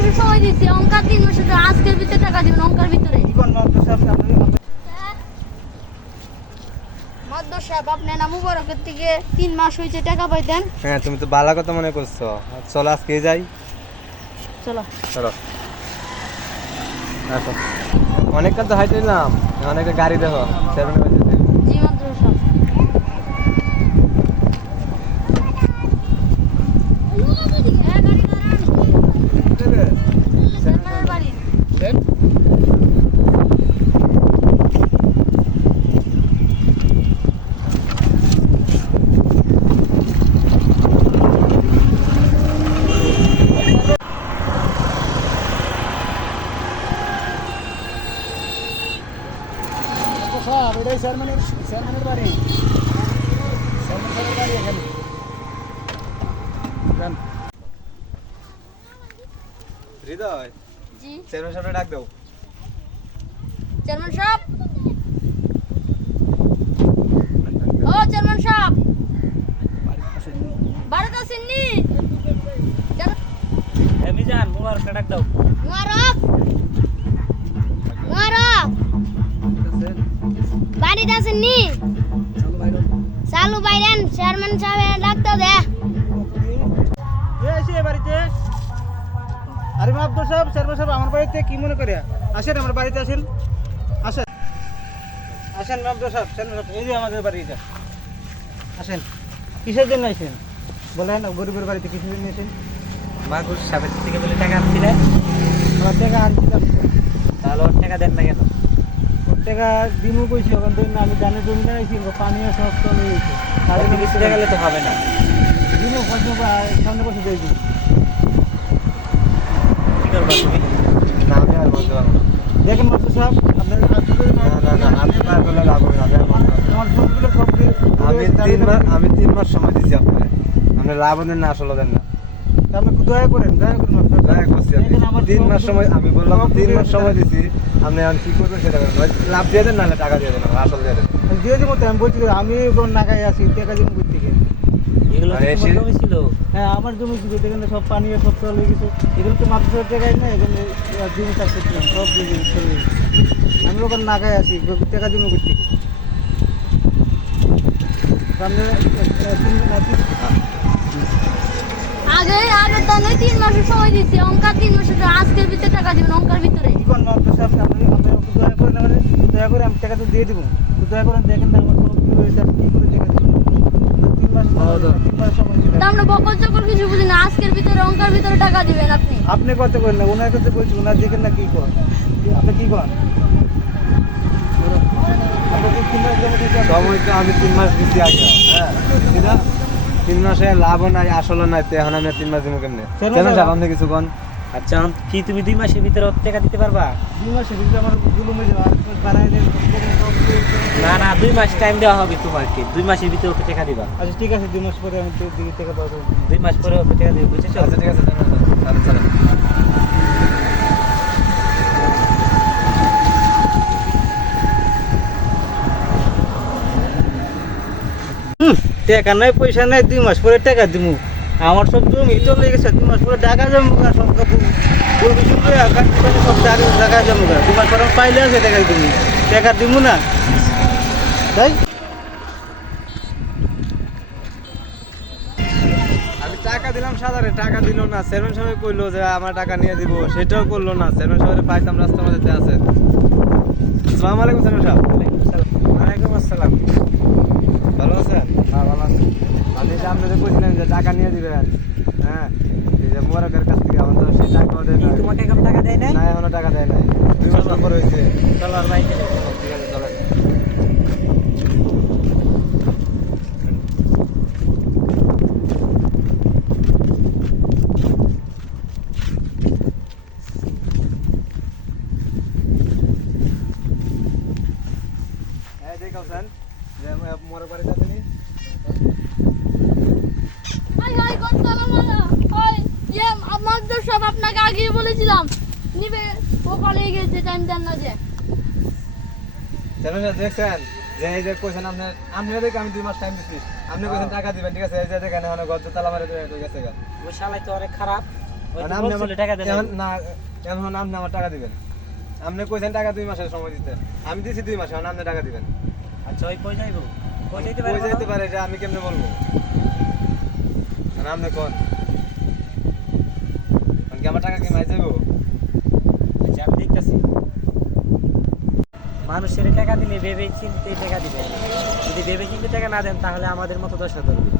মাসের সময় দিচ্ছি, অঙ্কার 3 মাসে তো আজকের ভিতরে টাকা দিবেন, অঙ্কার ভিতরে। মদ্দ সাহেব, আপনি না মুবারকের থেকে 3 মাস হয়েছে টাকা পাইতেন। হ্যাঁ, তুমি তো ভালো কথা মনে করছো। চলো আজকে যাই। চলো চলো আসো। অনেকক্ষণ তো হাইটে এলাম, অনেকটা গাড়ি দেখো। জি মদ্দ সাহেব। চেয়ারম্যানের বাড়ি। এটাই চেয়ারম্যানের বাড়ি। চেয়ারম্যান সাহেবের বাড়ি এখানে। হৃদয়, জি চেয়ারম্যান সাহেবকে ডাক দাও। চেয়ারম্যান সাহেব, ও চেয়ারম্যান সাহেব, বাড়িতে আছেন নি? মিজান মুবারক ডাক দাও। মুবারক, মুবারক, বাড়িতে আছেন নি? চালু বাইরেন, চেয়ারম্যান সাহেব ডাকতে দে। বাড়িতে আরে আব্দুল সাহেব, চেয়ারম্যান সাহেব আমার বাড়িতে কি মনে করে? আসেন আমার বাড়িতে, আসেন আসেন আসেন আব্দুল সাহেব, চেয়ারম্যান সাহেব, এই যে আমাদের বাড়িটা। আসেন। কিসের জন্য আসেন বলেন? গরিবের বাড়িতে কিসের জন্য আসেন? মাগুর সাহেবের থেকে বলে টাকা আনছিলেন, আমার টাকা আনছিলাম। তাহলে ওর টাকা দেন না কেন? ওর টাকা দিনও কইছি, ওখান থেকে আমি জানে জমি দাঁড়াইছি, পানিও সব চলে গেছে। তাহলে কিছু টাকা গেলে তো হবে না। দিনও সামনে বসে দিয়ে দিন। কি করবা তুমি? না, আমি আর বলতে পারবো না। দেখেন মাত্র সাহেব, আপনার না, আমি আর বলে লাভ হবে না, আমি আর বলতে পারবো না। আমার জমিগুলো সব আমি 3 মাস সময় দিচ্ছি আপনাকে। আপনি লাভ দেন না, আসলে দেন না। আপনি দয়া করেন আপনার। দয়া করছি আমি। দেখেন আমার 3 মাস সময়, আমি বললাম 3 মাস সময় দিচ্ছি। আপনি এখন কি করবেন সেটা করেন। হয় লাভ দিয়ে দেন, নাহলে টাকা দিয়ে দেন, আসল দিয়ে দেন। দিয়ে দেবো তো, আমি বলছি তো, আমি এখন নাগায় আছি, টাকা দিন কই থেকে? এগুলো আরে তো তোমার জমি ছিল। হ্যাঁ, আমার জমি ছিল, এখানে সব পানি সব চলে গেছে। এগুলো তো মাত্র টাকাই না, এখানে জমি চাষ করছিলাম, সব জমি চলে গেছে। আমি ওখানে নাগায় আছি, টাকা দিন কই থেকে? সামনে আগে তাহলে 3 মাসের সময় দিচ্ছি, অঙ্কার 3 মাসে তো আজকের ভিতরে টাকা দিবেন, অঙ্কার ভিতরে। কি করবো আপনার সাহেব? আপনি একটু দয়া করেন, দয়া করে আমি টাকা তো দিয়ে দেবো। তো দয়া করেন, দেখেন না আমার সব কি হয়েছে, আমি কি করে টাকা দেবো? 3 মাস সময় ছিল। তা আমরা বকর চকর কিছু বুঝি না, আজকের ভিতরে অঙ্কার ভিতরে টাকা দিবেন আপনি। আপনি করতে করেন না, ওনার কাছে বলছি, ওনার দেখেন না কি করেন। আপনি কি করেন? আপনি কি 3 মাস জমা দিয়েছেন? সময় তো আমি 3 মাস দিচ্ছি আগে। হ্যাঁ, ঠিক না? 3 মাসে লাভও নাই, আসলও নাই, তো এখন আমি 3 মাস দিব কেমনে? চেয়ারম্যান সাহেব, আপনি কিছু কোন? আচ্ছা, কি তুমি 2 মাসের ভিতরে ওর টাকা দিতে পারবা? 2 মাসে কিন্তু আমার জুলুম হয়ে যাবে, আর বাড়াই দেন। না না, 2 মাস টাইম দেওয়া হবে তোমাকে। 2 মাসের ভিতরে ওকে টাকা দিবা। আচ্ছা ঠিক আছে, 2 মাস পরে আমি দিকে টাকা পাবো। 2 মাস পরে ওকে টাকা দিবে, বুঝেছো? আচ্ছা ঠিক আছে, চেয়ারম্যান সাহেব, তাহলে চলেন। টাকা নাই, পয়সা নাই, 2 মাস পরে টাকা দিব। আমার সব জমি চলে গেছে, 2 মাস পরে টাকা জমবো, সব সব টাকা জমবো। 2 মাস পরে পাইলে আছে টাকা দিব, টাকা দিব না তাই। আমি টাকা দিলাম সাধারণ, টাকা দিল না। চেয়ারম্যান সাহেব কইলো যে আমার টাকা নিয়ে দিব, সেটাও করলো না। চেয়ারম্যান সাহেবের পাইতাম রাস্তার মধ্যে আছে। আসসালামু আলাইকুম চেয়ারম্যান সাহেব। ওয়ালাইকুম আসসালাম। ভালো আছেন? হ্যাঁ ভালো আছে। আমি যে আপনাদের কইছিলাম যে টাকা নিয়ে দিবেন, হ্যাঁ, এই যে মোবারকের কাছ থেকে, আমার তো সেই টাকাও দেয় নাই। তোমাকে এখন টাকা দেয় নাই? না, এখনো টাকা দেয় নাই। 2 মাস পর হয়েছে। চলো আর বাড়িতে যাই। ঠিক আছে, চলেন। এই দেখাছেন যে মোর বাড়িতে আছেন? হাই হাই করতাম না। ওই যে মদ্দ সাহেব, আপনাকে আগে বলেছিলাম নিবে, ও পালিয়ে গেছে, টাইম দেন না যে। চেয়ারম্যান সাহেব দেখছেন যে এই যে কইছেন আপনি দেখে আমি 2 মাস টাইম দিচ্ছি, আপনি কইছেন টাকা দিবেন, ঠিক আছে? এই যে দেখেন এখন গজ্জ তালা মারে হয়ে গেছে গা। ওই শালাই তো অনেক খারাপ। ওই তো মানে আপনি বলছিল আমার টাকা দেন না এখন আপনি আমার টাকা দিবেন। আপনি কইছেন টাকা 2 মাসের সময় দিতে, আমি দিছি 2 মাস, এখন আপনি টাকা দিবেন। আচ্ছা ওই কই যাইবো কই যাইতে পারে কই যেতে পারে এটা আমি কেমনে বলবো? আপনি কোন কি আমার টাকা কি মাই যাবো? আচ্ছা আমি দেখতেছি মানুষের টাকা দিলে ভেবে চিন্তে টাকা দিবেন যদি ভেবে চিন্তে টাকা না দেন তাহলে আমাদের মতো দশা ধরবে